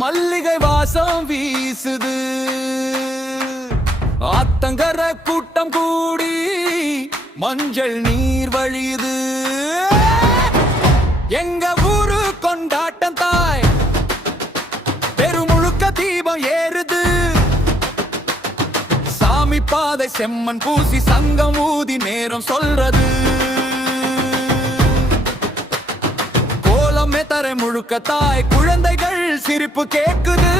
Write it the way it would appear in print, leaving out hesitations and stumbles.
மல்லிகை வாசம் வீசுது. ஆத்தங்கர கூட்டம் கூடி மஞ்சள் நீர் வழியுது. எங்க ஊரு கொண்டாட்டம் தாய், தெரு முழுக்க தீபம் ஏறுது. சாமி பாதை செம்மன் பூசி சங்கம் ஊதி நேரம் சொல்றது. கோலமே தரை முழுக்க தாய், குழந்தைகள் சிரிப்பு கேக்குது.